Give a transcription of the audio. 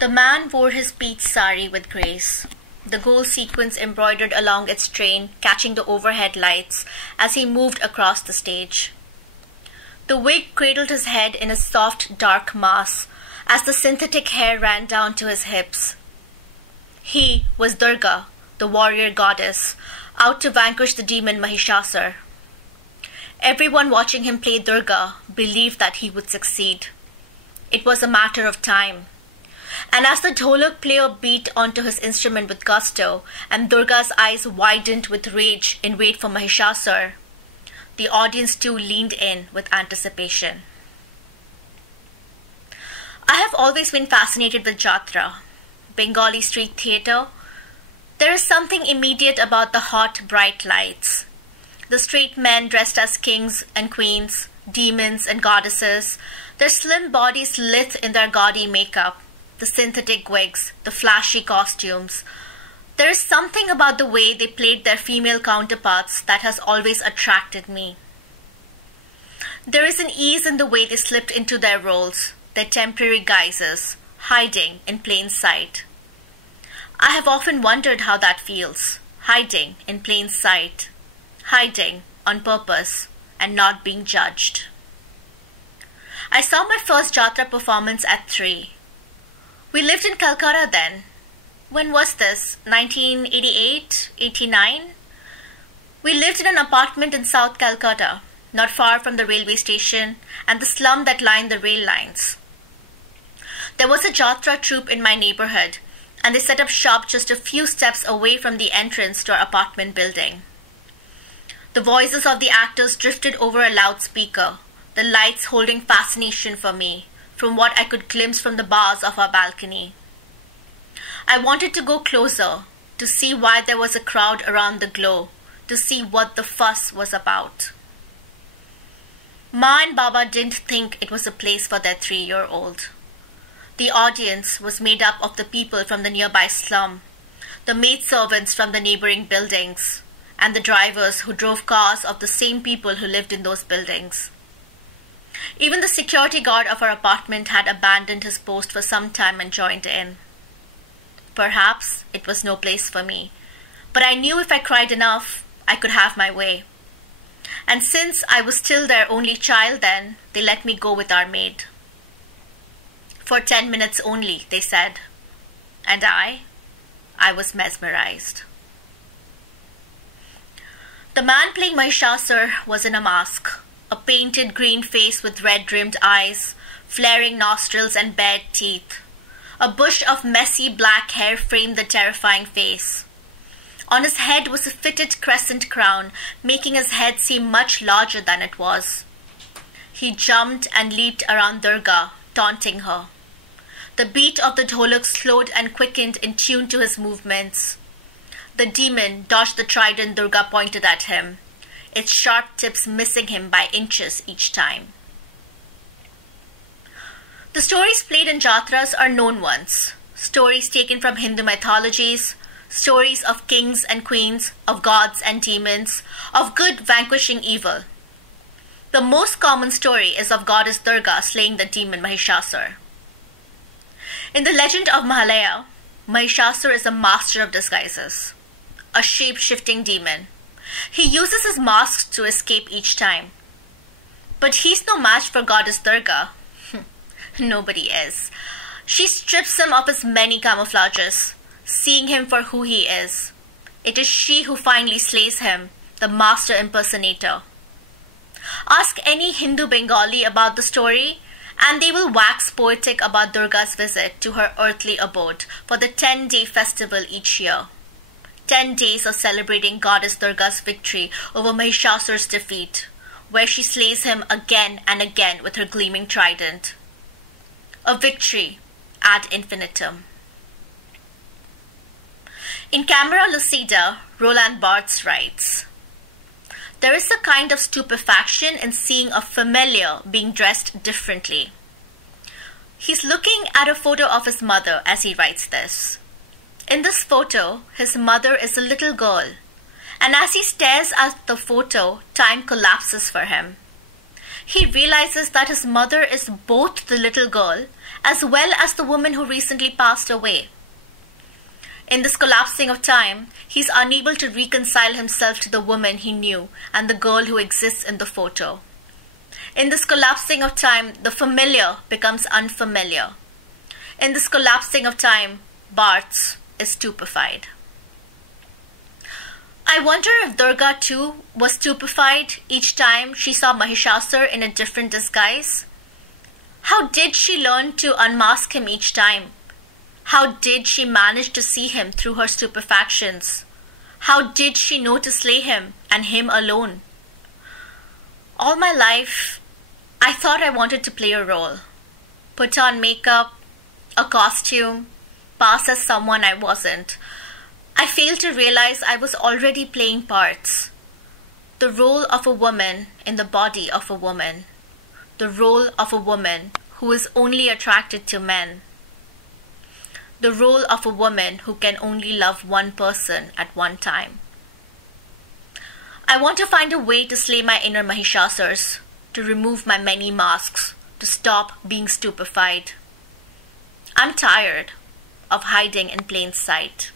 The man wore his peach sari with grace, the gold sequins embroidered along its train catching the overhead lights as he moved across the stage. The wig cradled his head in a soft, dark mass as the synthetic hair ran down to his hips. He was Durga, the warrior goddess, out to vanquish the demon Mahishasur. Everyone watching him play Durga believed that he would succeed. It was a matter of time. And as the dholak player beat onto his instrument with gusto, and Durga's eyes widened with rage in wait for Mahishasur, the audience too leaned in with anticipation. I have always been fascinated with Jatra, Bengali street theatre. There is something immediate about the hot, bright lights. The straight men dressed as kings and queens, demons and goddesses, their slim bodies lithe in their gaudy makeup, the synthetic wigs, the flashy costumes. There is something about the way they played their female counterparts that has always attracted me. There is an ease in the way they slipped into their roles, their temporary guises, hiding in plain sight. I have often wondered how that feels, hiding in plain sight, hiding on purpose and not being judged. I saw my first Jatra performance at 3. We lived in Calcutta then. When was this? 1988? 89? We lived in an apartment in South Calcutta, not far from the railway station and the slum that lined the rail lines. There was a Jatra troupe in my neighborhood, and they set up shop just a few steps away from the entrance to our apartment building. The voices of the actors drifted over a loudspeaker, the lights holding fascination for me, from what I could glimpse from the bars of our balcony. I wanted to go closer, to see why there was a crowd around the glow, to see what the fuss was about. Ma and Baba didn't think it was a place for their 3-year-old. The audience was made up of the people from the nearby slum, the maidservants from the neighboring buildings, and the drivers who drove cars of the same people who lived in those buildings. Even the security guard of our apartment had abandoned his post for some time and joined in. Perhaps it was no place for me, but I knew if I cried enough, I could have my way. And since I was still their only child then, they let me go with our maid. For 10 minutes only, they said. And I was mesmerized. The man playing Mahishasur was in a mask, a painted green face with red-rimmed eyes, flaring nostrils and bared teeth. A bush of messy black hair framed the terrifying face. On his head was a fitted crescent crown, making his head seem much larger than it was. He jumped and leaped around Durga, taunting her. The beat of the dholak slowed and quickened in tune to his movements. The demon dodged the trident Durga pointed at him, its sharp tips missing him by inches each time. The stories played in Jatras are known ones, stories taken from Hindu mythologies, stories of kings and queens, of gods and demons, of good vanquishing evil. The most common story is of goddess Durga slaying the demon Mahishasur. In the legend of Mahalaya, Mahishasur is a master of disguises, a shape-shifting demon. He uses his masks to escape each time. But he's no match for goddess Durga. Nobody is. She strips him of his many camouflages, seeing him for who he is. It is she who finally slays him, the master impersonator. Ask any Hindu Bengali about the story, and they will wax poetic about Durga's visit to her earthly abode for the 10-day festival each year. 10 days of celebrating goddess Durga's victory over Mahishasur's defeat, where she slays him again and again with her gleaming trident. A victory ad infinitum. In Camera Lucida, Roland Barthes writes, "There is a kind of stupefaction in seeing a familiar being dressed differently." He's looking at a photo of his mother as he writes this. In this photo, his mother is a little girl, and as he stares at the photo, time collapses for him. He realizes that his mother is both the little girl as well as the woman who recently passed away. In this collapsing of time, he's unable to reconcile himself to the woman he knew and the girl who exists in the photo. In this collapsing of time, the familiar becomes unfamiliar. In this collapsing of time, Barthes is stupefied. I wonder if Durga too was stupefied each time she saw Mahishasur in a different disguise. How did she learn to unmask him each time? How did she manage to see him through her stupefactions? How did she know to slay him and him alone? All my life, I thought I wanted to play a role. Put on makeup, a costume, pass as someone I wasn't. I failed to realize I was already playing parts. The role of a woman in the body of a woman. The role of a woman who is only attracted to men. The role of a woman who can only love one person at one time. I want to find a way to slay my inner Mahishasurs, to remove my many masks, to stop being stupefied. I'm tired of hiding in plain sight.